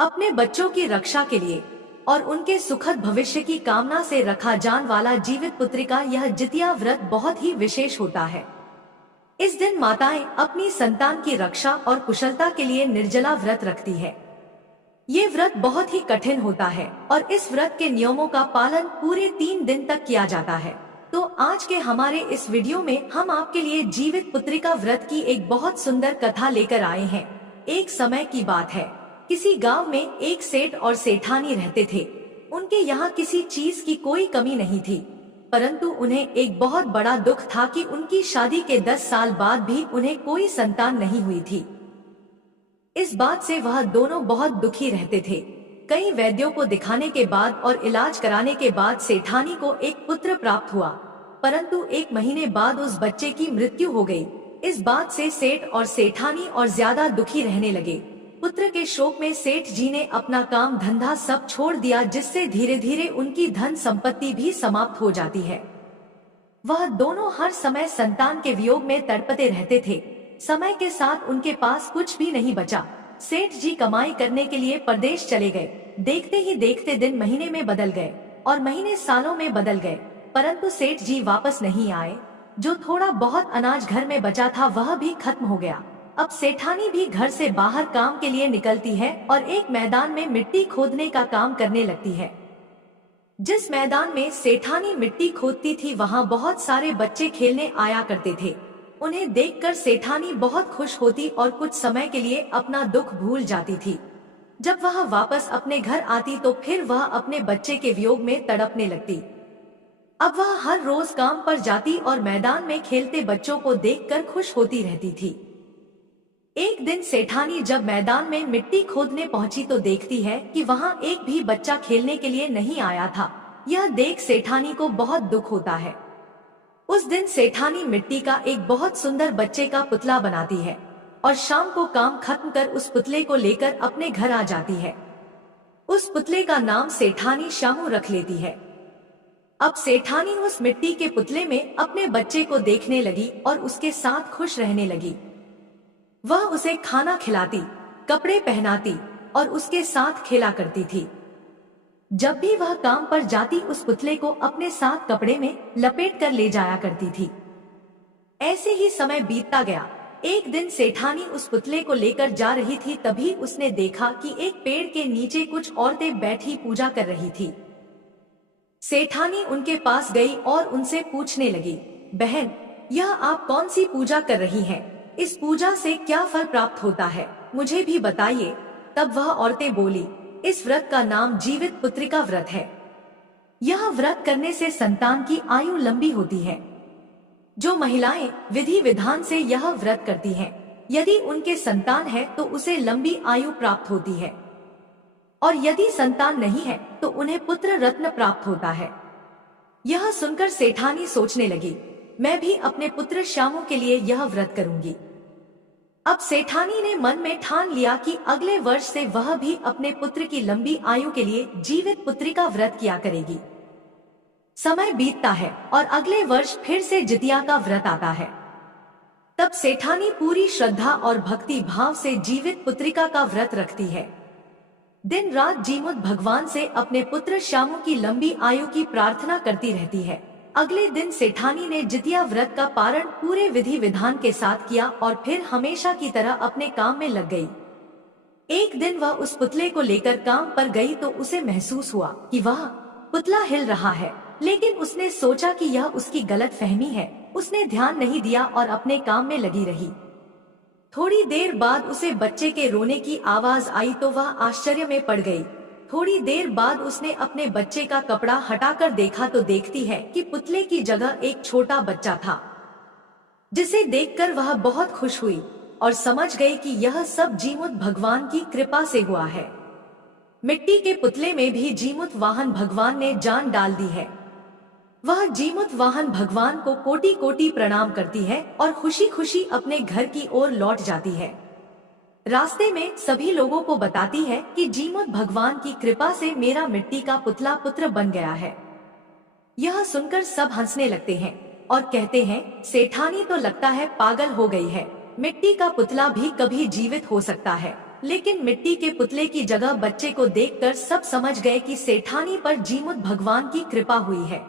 अपने बच्चों की रक्षा के लिए और उनके सुखद भविष्य की कामना से रखा जाने वाला जीवित पुत्री का यह जितिया व्रत बहुत ही विशेष होता है। इस दिन माताएं अपनी संतान की रक्षा और कुशलता के लिए निर्जला व्रत रखती है। ये व्रत बहुत ही कठिन होता है और इस व्रत के नियमों का पालन पूरे 3 दिन तक किया जाता है। तो आज के हमारे इस वीडियो में हम आपके लिए जीवित पुत्रिका व्रत की एक बहुत सुंदर कथा लेकर आए हैं। एक समय की बात है, किसी गांव में एक सेठ और सेठानी रहते थे। उनके यहाँ किसी चीज की कोई कमी नहीं थी, परंतु उन्हें एक बहुत बड़ा दुख था कि उनकी शादी के 10 साल बाद भी उन्हें कोई संतान नहीं हुई थी। इस बात से वह दोनों बहुत दुखी रहते थे। कई वैद्यों को दिखाने के बाद और इलाज कराने के बाद सेठानी को एक पुत्र प्राप्त हुआ, परंतु 1 महीने बाद उस बच्चे की मृत्यु हो गई। इस बात से सेठ और सेठानी और ज्यादा दुखी रहने लगे। पुत्र के शोक में सेठ जी ने अपना काम धंधा सब छोड़ दिया, जिससे धीरे धीरे उनकी धन संपत्ति भी समाप्त हो जाती है। वह दोनों हर समय संतान के वियोग में तड़पते रहते थे। समय के साथ उनके पास कुछ भी नहीं बचा। सेठ जी कमाई करने के लिए परदेश चले गए। देखते ही देखते दिन महीने में बदल गए और महीने सालों में बदल गए, परंतु सेठ जी वापस नहीं आए। जो थोड़ा बहुत अनाज घर में बचा था वह भी खत्म हो गया। अब सेठानी भी घर से बाहर काम के लिए निकलती है और एक मैदान में मिट्टी खोदने का काम करने लगती है। जिस मैदान में सेठानी मिट्टी खोदती थी वहाँ बहुत सारे बच्चे खेलने आया करते थे। उन्हें देखकर सेठानी बहुत खुश होती और कुछ समय के लिए अपना दुख भूल जाती थी। जब वह वापस अपने घर आती तो फिर वह अपने बच्चे के वियोग में तड़पने लगती। अब वह हर रोज काम पर जाती और मैदान में खेलते बच्चों को देखकर खुश होती रहती थी। एक दिन सेठानी जब मैदान में मिट्टी खोदने पहुंची तो देखती है कि वहां एक भी बच्चा खेलने के लिए नहीं आया था। यह देख सेठानी को बहुत दुख होता है। उस दिन सेठानी मिट्टी का एक बहुत सुंदर बच्चे का पुतला बनाती है और शाम को काम खत्म कर उस पुतले को लेकर अपने घर आ जाती है। उस पुतले का नाम सेठानी श्यामू रख लेती है। अब सेठानी उस मिट्टी के पुतले में अपने बच्चे को देखने लगी और उसके साथ खुश रहने लगी। वह उसे खाना खिलाती, कपड़े पहनाती और उसके साथ खेला करती थी। जब भी वह काम पर जाती उस पुतले को अपने साथ कपड़े में लपेट कर ले जाया करती थी। ऐसे ही समय बीतता गया। एक दिन सेठानी उस पुतले को लेकर जा रही थी, तभी उसने देखा कि एक पेड़ के नीचे कुछ औरतें बैठी पूजा कर रही थी। सेठानी उनके पास गई और उनसे पूछने लगी, बहन, यह आप कौन सी पूजा कर रही हैं? इस पूजा से क्या फल प्राप्त होता है, मुझे भी बताइए। तब वह औरतें बोली, इस व्रत का नाम जीवित पुत्रिका व्रत है। यह व्रत करने से संतान की आयु लंबी होती है। जो महिलाएं विधि विधान से यह व्रत करती हैं, यदि उनके संतान है तो उसे लंबी आयु प्राप्त होती है, और यदि संतान नहीं है तो उन्हें पुत्र रत्न प्राप्त होता है। यह सुनकर सेठानी सोचने लगी, मैं भी अपने पुत्र श्यामू के लिए यह व्रत करूंगी। अब सेठानी ने मन में ठान लिया कि अगले वर्ष से वह भी अपने पुत्र की लंबी आयु के लिए जीवित पुत्रिका व्रत किया करेगी। समय बीतता है और अगले वर्ष फिर से जितिया का व्रत आता है। तब सेठानी पूरी श्रद्धा और भक्ति भाव से जीवित पुत्रिका का व्रत रखती है। दिन रात जीमुत भगवान से अपने पुत्र श्यामू की लंबी आयु की प्रार्थना करती रहती है। अगले दिन सेठानी ने जितिया व्रत का पारण पूरे विधि विधान के साथ किया और फिर हमेशा की तरह अपने काम में लग गई। एक दिन वह उस पुतले को लेकर काम पर गई तो उसे महसूस हुआ कि वह पुतला हिल रहा है, लेकिन उसने सोचा कि यह उसकी गलत फहमी है। उसने ध्यान नहीं दिया और अपने काम में लगी रही। थोड़ी देर बाद उसे बच्चे के रोने की आवाज आई तो वह आश्चर्य में पड़ गई। थोड़ी देर बाद उसने अपने बच्चे का कपड़ा हटाकर देखा तो देखती है कि पुतले की जगह एक छोटा बच्चा था, जिसे देखकर वह बहुत खुश हुई और समझ गई कि यह सब जीमुत भगवान की कृपा से हुआ है। मिट्टी के पुतले में भी जीमुत वाहन भगवान ने जान डाल दी है। वह जीमुत वाहन भगवान को कोटि कोटि प्रणाम करती है और खुशी खुशी अपने घर की ओर लौट जाती है। रास्ते में सभी लोगों को बताती है कि जीमुत भगवान की कृपा से मेरा मिट्टी का पुतला पुत्र बन गया है। यह सुनकर सब हंसने लगते हैं और कहते हैं, सेठानी तो लगता है पागल हो गई है, मिट्टी का पुतला भी कभी जीवित हो सकता है। लेकिन मिट्टी के पुतले की जगह बच्चे को देखकर सब समझ गए कि सेठानी पर जीमुत भगवान की कृपा हुई है।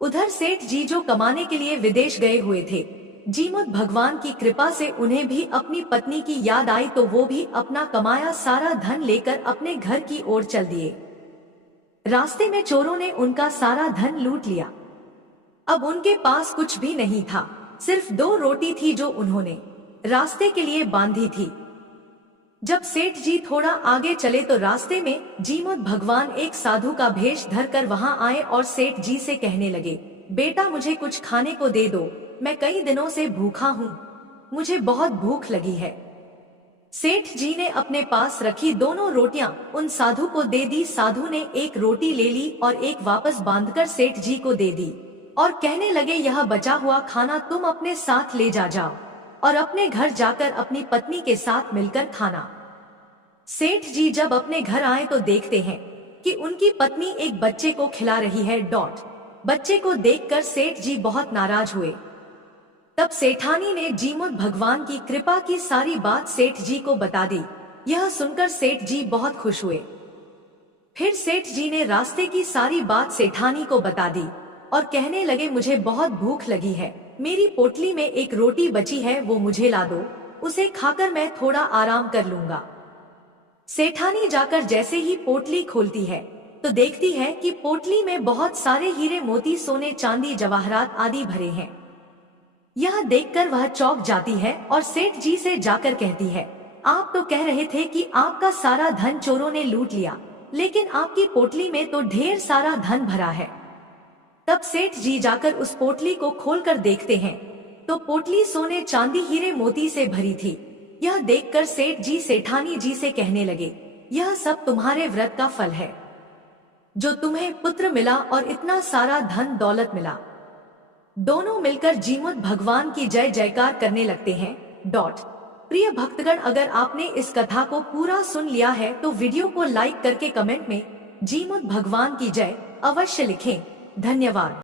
उधर सेठ जी जो कमाने के लिए विदेश गए हुए थे, जीमुत भगवान की कृपा से उन्हें भी अपनी पत्नी की याद आई तो वो भी अपना कमाया सारा धन लेकर अपने घर की ओर चल दिए। रास्ते में चोरों ने उनका सारा धन लूट लिया। अब उनके पास कुछ भी नहीं था, सिर्फ 2 रोटी थी जो उन्होंने रास्ते के लिए बांधी थी। जब सेठ जी थोड़ा आगे चले तो रास्ते में जीमुत भगवान एक साधु का भेष धरकर वहां आए और सेठ जी से कहने लगे, बेटा मुझे कुछ खाने को दे दो, मैं कई दिनों से भूखा हूँ, मुझे बहुत भूख लगी है। सेठ जी ने अपने पास रखी दोनों रोटियां उन साधु को दे दी। साधु ने एक रोटी ले ली और एक वापस बांधकर सेठ जी को दे दी और कहने लगे, यह बचा हुआ खाना तुम अपने साथ ले जाओ और अपने घर जाकर अपनी पत्नी के साथ मिलकर खाना। सेठ जी जब अपने घर आए तो देखते हैं कि उनकी पत्नी एक बच्चे को खिला रही है। बच्चे को देखकर सेठ जी बहुत नाराज हुए। तब सेठानी ने जीमुत भगवान की कृपा की सारी बात सेठ जी को बता दी। यह सुनकर सेठ जी बहुत खुश हुए। फिर सेठ जी ने रास्ते की सारी बात सेठानी को बता दी और कहने लगे, मुझे बहुत भूख लगी है, मेरी पोटली में एक रोटी बची है, वो मुझे ला दो, उसे खाकर मैं थोड़ा आराम कर लूंगा। सेठानी जाकर जैसे ही पोटली खोलती है तो देखती है कि पोटली में बहुत सारे हीरे मोती सोने चांदी जवाहरात आदि भरे हैं। यह देखकर वह चौंक जाती है और सेठ जी से जाकर कहती है, आप तो कह रहे थे कि आपका सारा धन चोरों ने लूट लिया, लेकिन आपकी पोटली में तो ढेर सारा धन भरा है। तब सेठ जी जाकर उस पोटली को खोलकर देखते हैं तो पोटली सोने चांदी हीरे मोती से भरी थी। यह देखकर सेठ जी सेठानी जी से कहने लगे, यह सब तुम्हारे व्रत का फल है, जो तुम्हें पुत्र मिला और इतना सारा धन दौलत मिला। दोनों मिलकर जीमुत भगवान की जय जयकार करने लगते हैं। प्रिय भक्तगण, अगर आपने इस कथा को पूरा सुन लिया है तो वीडियो को लाइक करके कमेंट में जीमुत भगवान की जय अवश्य लिखें। धन्यवाद।